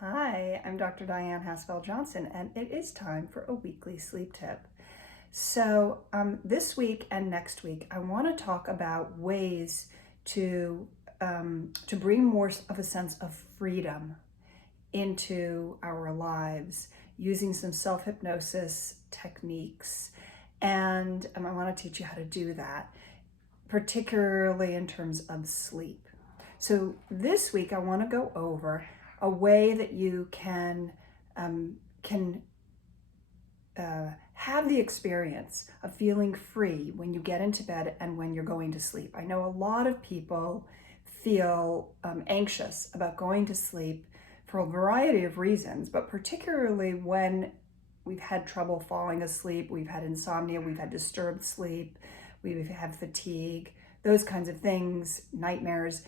Hi, I'm Dr. Dyan Haspel-Johnson, and it is time for a weekly sleep tip. So this week and next week, I want to talk about ways to bring more of a sense of freedom into our lives using some self-hypnosis techniques. And I want to teach you how to do that, particularly in terms of sleep. So this week, I want to go over a way that you can have the experience of feeling free when you get into bed and when you're going to sleep. I know a lot of people feel anxious about going to sleep for a variety of reasons, but particularly when we've had trouble falling asleep, we've had insomnia, we've had disturbed sleep, we've had fatigue, those kinds of things, nightmares,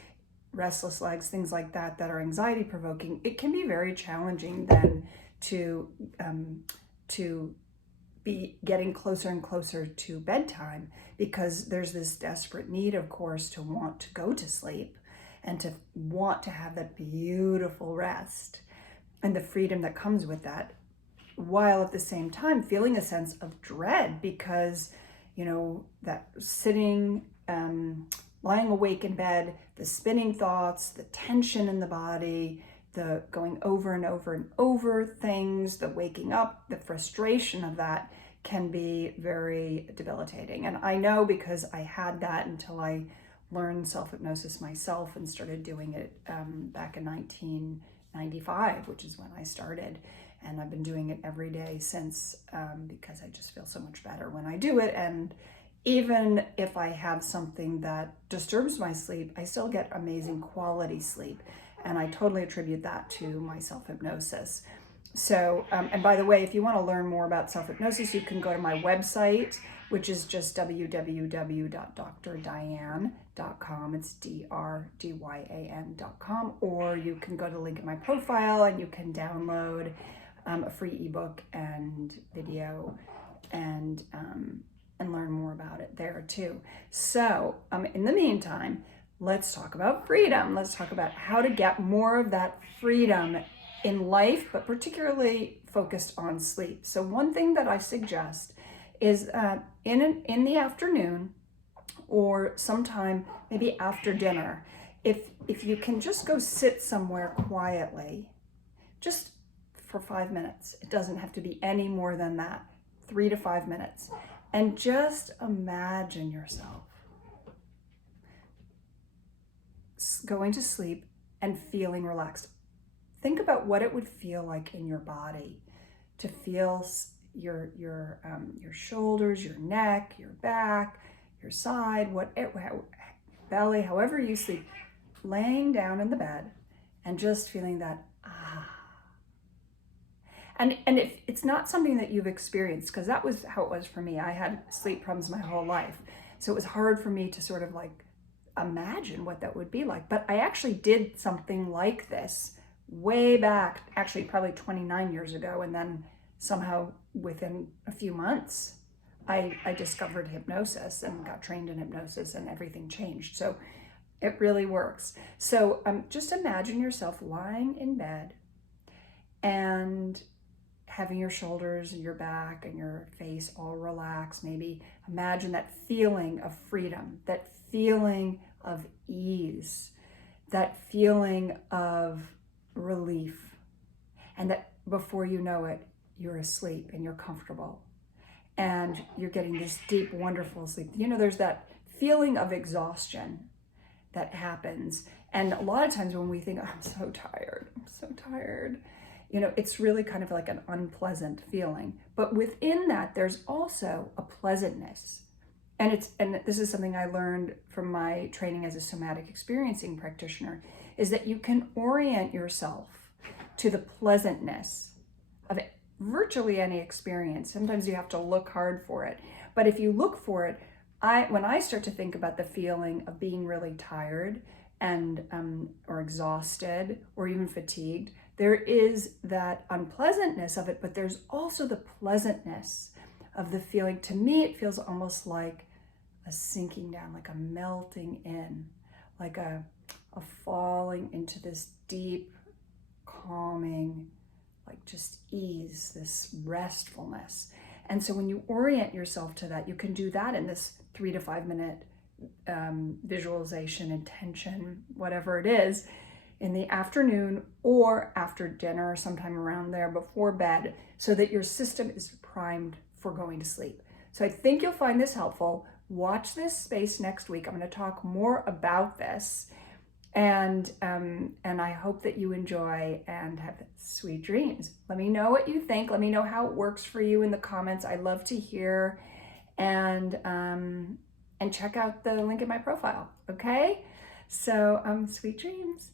restless legs, things like that, that are anxiety provoking. It can be very challenging then to be getting closer and closer to bedtime, because there's this desperate need, of course, to want to go to sleep and to want to have that beautiful rest and the freedom that comes with that, while at the same time feeling a sense of dread because, that sitting, lying awake in bed, the spinning thoughts, the tension in the body, the going over and over and over things, the waking up, the frustration of that can be very debilitating. And I know because I had that until I learned self-hypnosis myself and started doing it back in 1995, which is when I started. And I've been doing it every day since because I just feel so much better when I do it. And even if I have something that disturbs my sleep, I still get amazing quality sleep. And I totally attribute that to my self-hypnosis. So, and by the way, if you want to learn more about self-hypnosis, you can go to my website, which is just www.drdyan.com. It's DRDYAN.com. Or you can go to the link in my profile and you can download a free ebook and video and learn more about it there too. So in the meantime, let's talk about freedom. Let's talk about how to get more of that freedom in life, but particularly focused on sleep. So one thing that I suggest is in the afternoon or sometime maybe after dinner, if you can just go sit somewhere quietly, just for 5 minutes. It doesn't have to be any more than that, 3 to 5 minutes. And just imagine yourself going to sleep and feeling relaxed. Think about what it would feel like in your body to feel your shoulders, your neck, your back, your side, belly, however you sleep, laying down in the bed and just feeling that And if it's not something that you've experienced, because that was how it was for me. I had sleep problems my whole life. So it was hard for me to sort of like imagine what that would be like. But I actually did something like this way back, actually probably 29 years ago. And then somehow within a few months, I discovered hypnosis and got trained in hypnosis and everything changed. So it really works. So just imagine yourself lying in bed and having your shoulders and your back and your face all relaxed. Maybe imagine that feeling of freedom, that feeling of ease, that feeling of relief. And that before you know it, you're asleep and you're comfortable and you're getting this deep, wonderful sleep. There's that feeling of exhaustion that happens. And a lot of times when we think, oh, I'm so tired, it's really kind of like an unpleasant feeling. But within that, there's also a pleasantness. And this is something I learned from my training as a somatic experiencing practitioner, is that you can orient yourself to the pleasantness of virtually any experience. Sometimes you have to look hard for it. But if you look for it, when I start to think about the feeling of being really tired and or exhausted or even fatigued, there is that unpleasantness of it, but there's also the pleasantness of the feeling. To me, it feels almost like a sinking down, like a melting in, like a falling into this deep, calming, like just ease, this restfulness. And so when you orient yourself to that, you can do that in this 3 to 5 minute visualization, intention, whatever it is, in the afternoon or after dinner, sometime around there before bed, so that your system is primed for going to sleep. So I think you'll find this helpful. Watch this space next week. I'm going to talk more about this, and I hope that you enjoy and have sweet dreams. Let me know what you think. Let me know how it works for you in the comments. I love to hear, and check out the link in my profile. Okay, so sweet dreams.